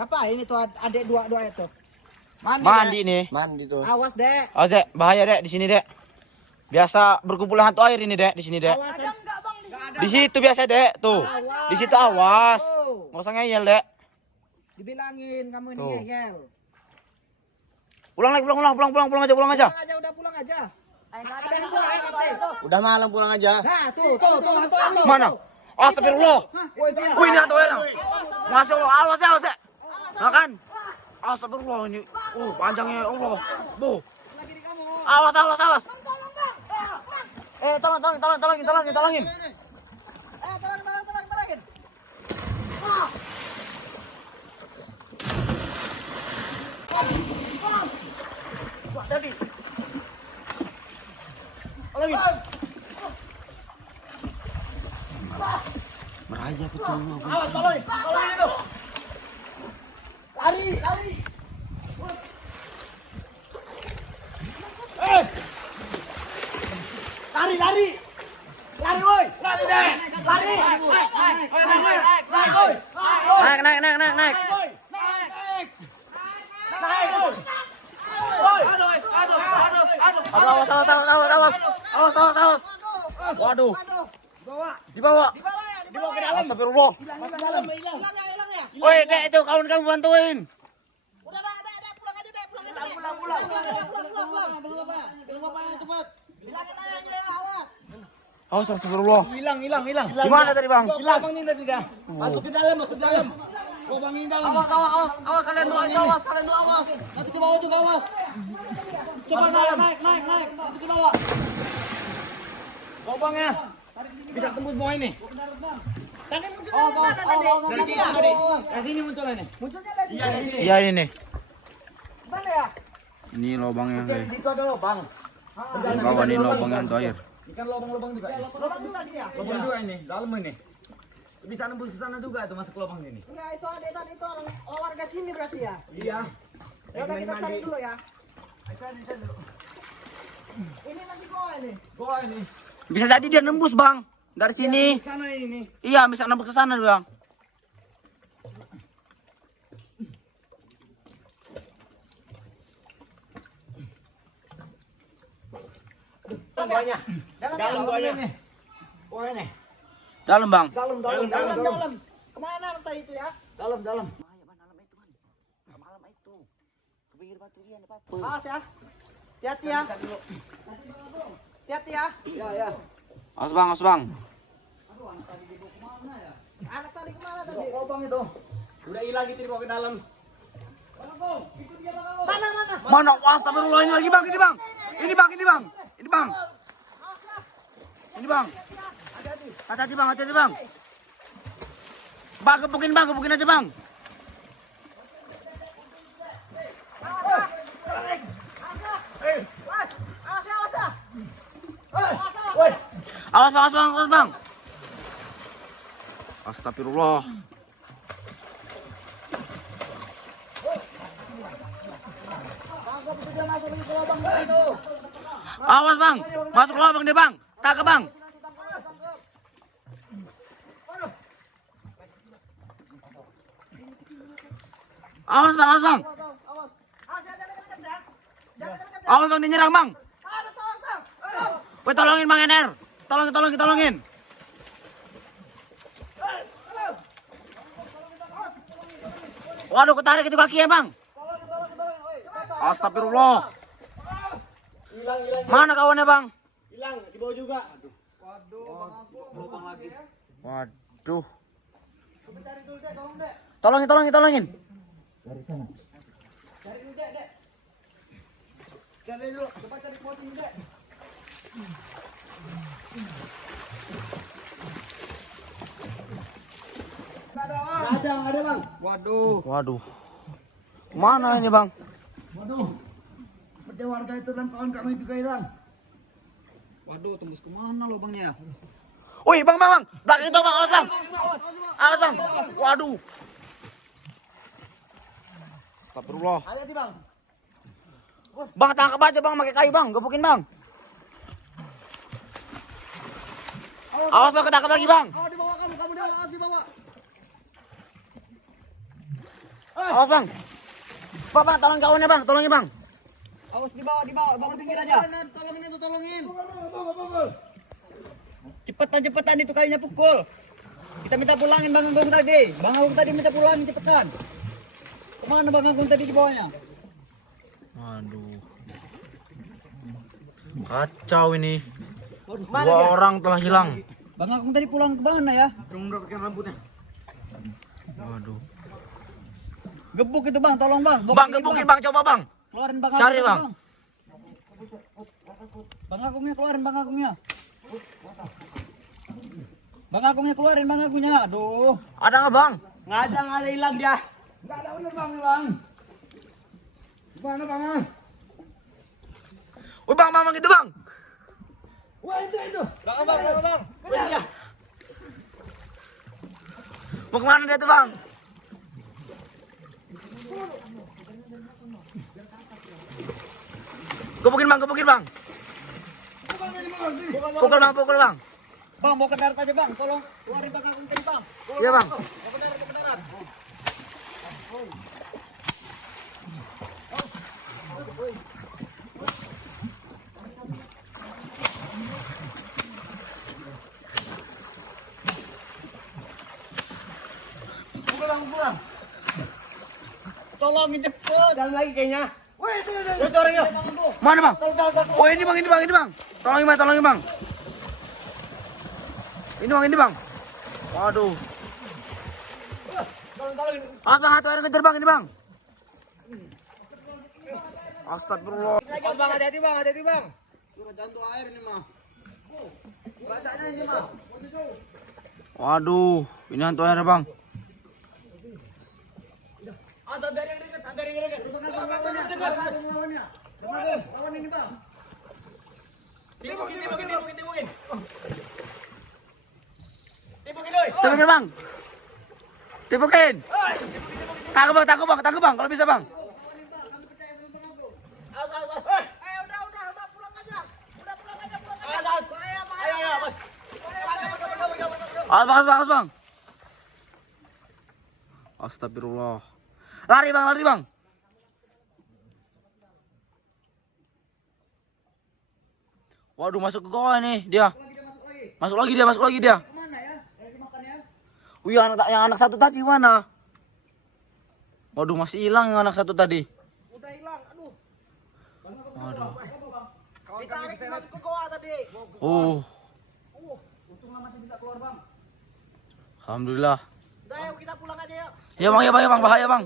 Apa ini tuh adik dua itu? Mandi nih. Mandi tuh. Awas, Dek. Awas, Dek. Bahaya, Dek, di sini, Dek. Biasa berkumpulan hantu air ini, Dek, di sini, Dek. Awas. Ada enggak, Bang? Di situ biasa, Dek. Tuh. Di situ awas. Enggak usah ngeyel, Dek. Dibilangin kamu ini ngeyel. Pulang lagi, pulang aja. Pulang aja, udah pulang aja. Ada hantu air katanya. Udah malam pulang aja. Nah, tuh hantu air tuh. Mana? Astagfirullah. Wih, ini hantu air. Masya Allah, awas ya. Makan. Astagfirullah ini. Panjangnya Allah. Bu. Awas. Tolongin. Tolongin. Tolongin. Tadi. Tolongin. Meraja betul. Awas, tolongin itu. Lari. Lari, woi. Lari, Dek. Lari. Naik. Awas. Waduh. Dibawa ke dalam. Astagfirullah. Hilang ya. Woi, Dek, itu kawan kamu bantuin. Udah, Dek, pulang aja, Dek. Pulang. Belum apa cepat. Bilangin aja, awas. Awas, astagfirullah. Hilang. Gimana tadi, Bang? Hilang, Bang, ini tadi dah. Masuk ke dalam. Bang, ini dalam. Awas, kalian dua awas. Nanti di bawah juga awas. Coba naik. Nanti di bawah. Bangnya. Tidak tembus bawah ini. Tadi muncul dari sini muncul ini. Munculnya dari sini. Iya, ini nih. Mana ya? Ini lubangnya, guys. Itu ada lubang. Di bawah ini lubangnya hantu air. Ikan lubang juga. Lubang juga sini ya? Lubang juga ini, dalam ini. Bisa nembus ke sana juga tuh masuk lubang ini. Enggak, itu warga sini berarti ya? Iya. Ya udah kita cari dulu ya. Cari dulu. Ini lagi goa ini. Bisa jadi dia nembus, Bang. Dari sini. Di sana ini. Iya, bisa nembus ke sana, Bang. Goanya. Dalam goanya nih. Goanya nih. Dalam, Bang. Dalam. Kemana tadi itu ya? Dalam. Malam itu. Ke pinggir batu ini, Pak. Awas ya. Hati-hati ya. Ya. Awas, Bang. Anak tadi kemana tadi? Lubang itu. Udah hilang gitu dibawa ke dalam. Mana? Mana? Astagfirullah, ini lagi, Bang. Ini, Bang. Ini, Bang. Hati-hati, Bang. Bang, gebukin aja, Bang. Awas, Bang. Astagfirullah. Awas, Bang. Masuk lubang deh, Bang. Tangkap, Bang. Awas, Bang. Awas, Bang, dinyerang, Bang. Woi, tolongin, Bang Ener. Tolongin. Waduh, ketarik itu kakinya, Bang. Astagfirullah. Hilang. Mana kawannya, Bang? Hilang, di bawah juga. Lubang lagi. Waduh. Coba cari dulu, Dek. Tolong, Dek. Tolongin. Cari dulu, Dek. Cari dulu. Coba cari posisi, Dek. Ada, Bang. Waduh. Mana ini, Bang? Ada warga itu dan kawan kami juga hilang. Waduh, tembus kemana lubangnya? Wih, Bang. Belakang itu, Bang. Awas, Bang. Waduh. Astagfirullah. Hati-hati, Bang. Bang, tangkap aja, Bang, pakai kayu, Bang. Gebukin, Bang. Awas, Bang, ketangkap lagi, Bang. Di bawah kamu di bawah. Awas bang. Bang, tolong kawannya bang, tolongin bang. Awas di bawah, bangun pinggir aja. Tolongin itu, tolongin. Cepetan itu kayunya pukul. Kita minta pulangin Bang Agung tadi. Bang Agung tadi minta pulangin cepetan. Kemana Bang Agung tadi di bawahnya? Waduh. Kacau ini. Mana Dua dia? orang telah hilang. Bang Agung tadi pulang ke mana ya? Belum mendapatkan rambutnya. Waduh. Gebuk itu Bang, tolong Bang. Bang, gebukin bang, coba bang. Keluarin Bang Cari, Agung, Bang. Bang Agungnya keluarin Bang Agungnya. Bang Agungnya keluarin Bang Agungnya. Aduh. Ada nggak bang? Nggak ada hilang dia. Enggak ada bener Bang, hilang. Gimana Bang? Wih bang, gitu bang. Wah itu. Bang. Iya. Mau kemana dia tuh bang? Gebukin bang. Pukul bang. Bang, mau ke darat aja Bang. Tolong keluarin Bang Agung tadi Bang. Iya bang. Mau ke darat. Pulang. Tolongin cepet. Jalan lagi kayaknya. Woi, itu. Itu orangnya. Mana bang? Oh ini bang. Tolongin bang. Ini bang. Waduh. Tolongin. Bang, ada ngejar bang ini bang. Astagfirullah. Bang, hati-hati bang. Suruh jantung air ini mah. Bacanya ini mah. Waduh, ini hantu air bang. Ada yang dekat. Lawan ini Bang. Tipukin. Tipukin doi. Tipukin bang. Tipukin. Tangkap bang, kalau bisa bang. Udah pulang aja. Udah pulang aja. Ayo, Mas. Awas bang. Astagfirullah. Lari bang. Waduh, masuk ke goa nih dia. Masuk lagi dia. Kemana ya? Dimakan ya. Wih, yang anak satu tadi mana? Waduh, masih hilang yang anak satu tadi. Udah hilang. Aduh. Waduh. Ditarik masuk ke goa tadi. Oh, Untunglah masih bisa keluar Bang. alhamdulillah. Udah ayo kita pulang aja ya. Ya bang, bahaya bang.